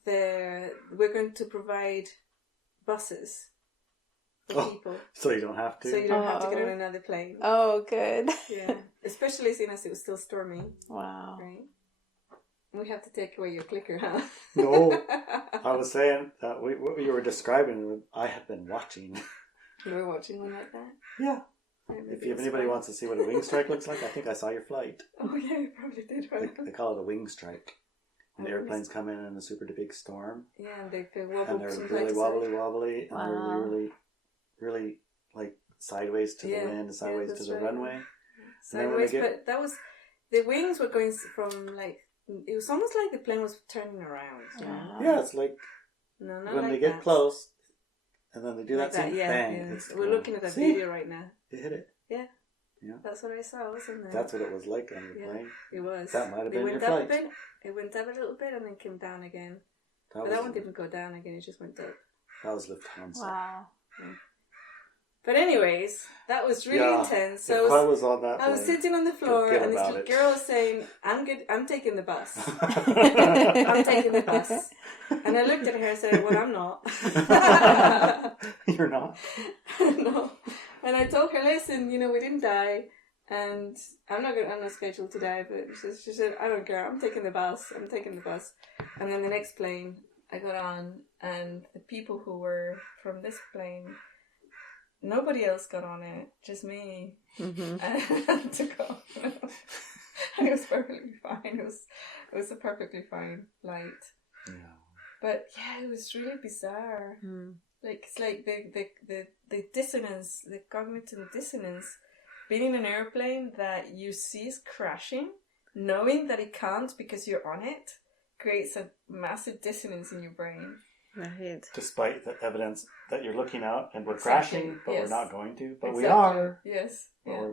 we're going to provide buses for people. So you don't have to? So you don't have to get on another plane. Oh, good. Yeah. Especially seeing as it was still stormy. Wow. Right? We have to take away your clicker, huh? No. I was saying that what you were describing, I have been watching. You were watching one like that? Yeah. If anybody wants to see what a wing strike looks like, I think I saw your flight. Oh, yeah, you probably did. Right? They call it a wing strike. And the airplanes come in a super big storm. Yeah, and they feel wobbly. And they're really wobbly. And they're really, really like sideways to the wind, sideways to the runway. Sideways, but that was, the wings were going from like, it was almost like the plane was turning around. Yeah, it's like when like they get close, and then they do like that, bang. Yeah. We're looking at that video right now. They hit it. Yeah. That's what I saw, wasn't it? That's what it was like on the plane. It was. That might have been your flight. It went up a little bit and then came down again. But that one didn't go down again, it just went up. That was Lufthansa. Wow. Yeah. But anyways, that was really intense. So I was on that I was sitting on the floor and this girl was saying, I'm taking the bus. I'm taking the bus. And I looked at her and said, well, I'm not. You're not? No. And I told her, listen, we didn't die. And I'm not scheduled to die, but she said, I don't care, I'm taking the bus. And then the next plane I got on, and the people who were from this plane, nobody else got on it, just me. And I had to go. And it was perfectly fine. It was a perfectly fine flight. Yeah. But yeah, it was really bizarre. Like it's like the dissonance, the cognitive dissonance. Being in an airplane that you see is crashing, knowing that it can't because you're on it, creates a massive dissonance in your brain. Right. Despite the evidence that you're looking out and we're crashing, but we're not going to. But we Exactly. are. Yes. Yeah.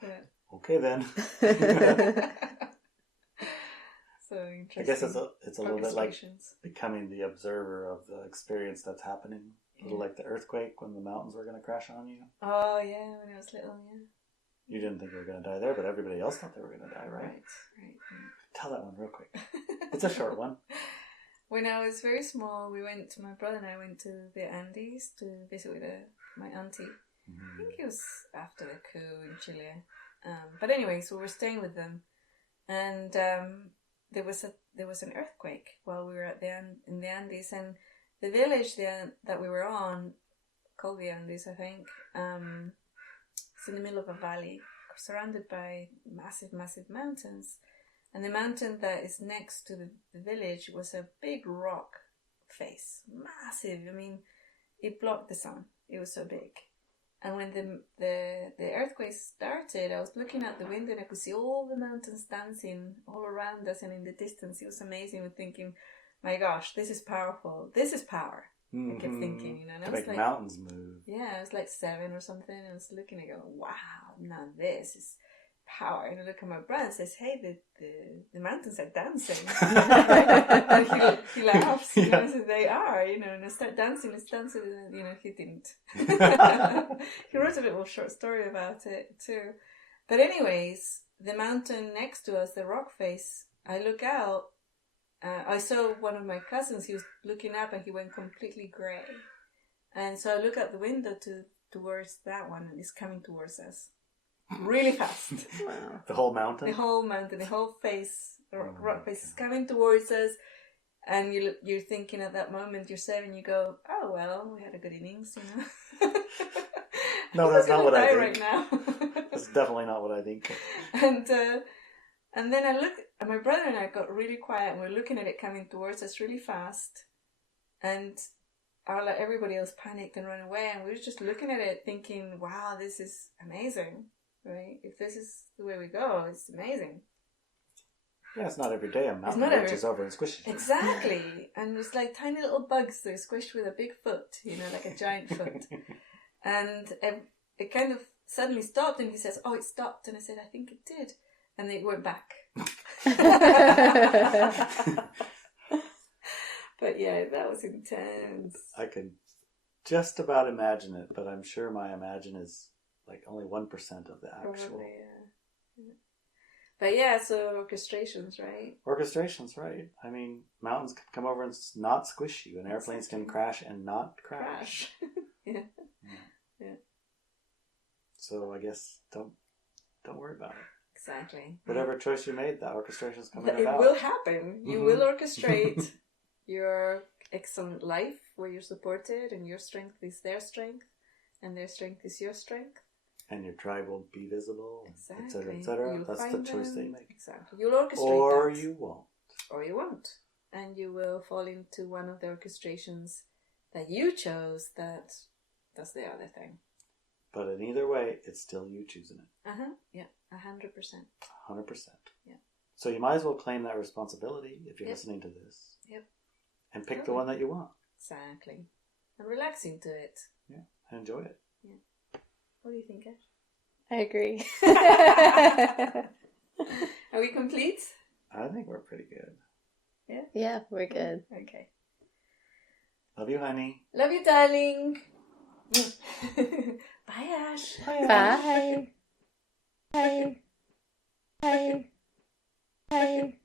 Yeah. Okay then. So interesting. I guess it's a little bit like becoming the observer of the experience that's happening. A little like the earthquake when the mountains were going to crash on you. Oh yeah, when I was little, yeah. You didn't think you were going to die there, but everybody else thought they were going to die, right? Right. Tell that one real quick. It's a short one. When I was very small, my brother and I went to the Andes to visit with my auntie. I think it was after the coup in Chile. But anyway, so we were staying with them, and there was an earthquake while we were in the Andes, and the village that we were on, called the Andes, I think, it's in the middle of a valley, surrounded by massive, massive mountains. And the mountain that is next to the village was a big rock face, massive. I mean, it blocked the sun. It was so big. And when the earthquake started, I was looking out the window and I could see all the mountains dancing all around us and in the distance. It was amazing. We're thinking, my gosh, this is powerful. This is power. I kept thinking, and I was make mountains move. Yeah, I was like 7 or something, and I was looking and going, wow, now this is power. And I look at my brother and says, hey, the mountains are dancing. And he laughs, you know, so they are, you know, and I start dancing, it's dancing, and, you know, he didn't. He wrote a little short story about it too. But anyways, the mountain next to us, the rock face, I look out, I saw one of my cousins, he was looking up and he went completely grey. And so I look out the window towards that one, and it's coming towards us. Really fast. Wow. The whole mountain? The whole mountain, the whole face, the rock face is coming towards us. And you're thinking at that moment, you're 7, you go, oh, well, we had a good innings, you know. No, that's not what I think. Right now. That's definitely not what I think. And then I look, and my brother and I got really quiet, and we're looking at it coming towards us really fast. And everybody else panicked and ran away, and we were just looking at it thinking, wow, this is amazing, right? If this is the way we go, it's amazing. Yeah, it's not every day a mountain reaches over and squishes you. Exactly. And it's like tiny little bugs that are squished with a big foot, you know, like a giant foot. And it kind of suddenly stopped, and he says, oh, it stopped. And I said, I think it did. And it went back. But yeah, that was intense. I can just about imagine it, but I'm sure my imagine is like only 1% of the actual. Probably, yeah. But yeah, so orchestrations, right? Orchestrations, right. I mean, mountains can come over and not squish you, and airplanes can crash and not crash. Yeah. So I guess don't worry about it. Exactly. Whatever choice you made, that orchestration's coming about. It will happen. You will orchestrate your excellent life where you're supported, and your strength is their strength, and their strength is your strength. And your tribe will be visible, exactly. etc., etc. That's the choice they make. Exactly. You'll orchestrate or that. You won't. Or you won't. And you will fall into one of the orchestrations that you chose that does the other thing. But in either way, it's still you choosing it. Yeah, 100%. 100%. Yeah. So you might as well claim that responsibility if you're listening to this. Yep. And pick the one that you want. Exactly. And relax into it. Yeah. And enjoy it. Yeah. What do you think, Ash? I agree. Are we complete? I think we're pretty good. Yeah? Yeah, we're good. Okay. Love you, honey. Love you, darling. Bye, Ash. Bye. Bye. Bye. Bye.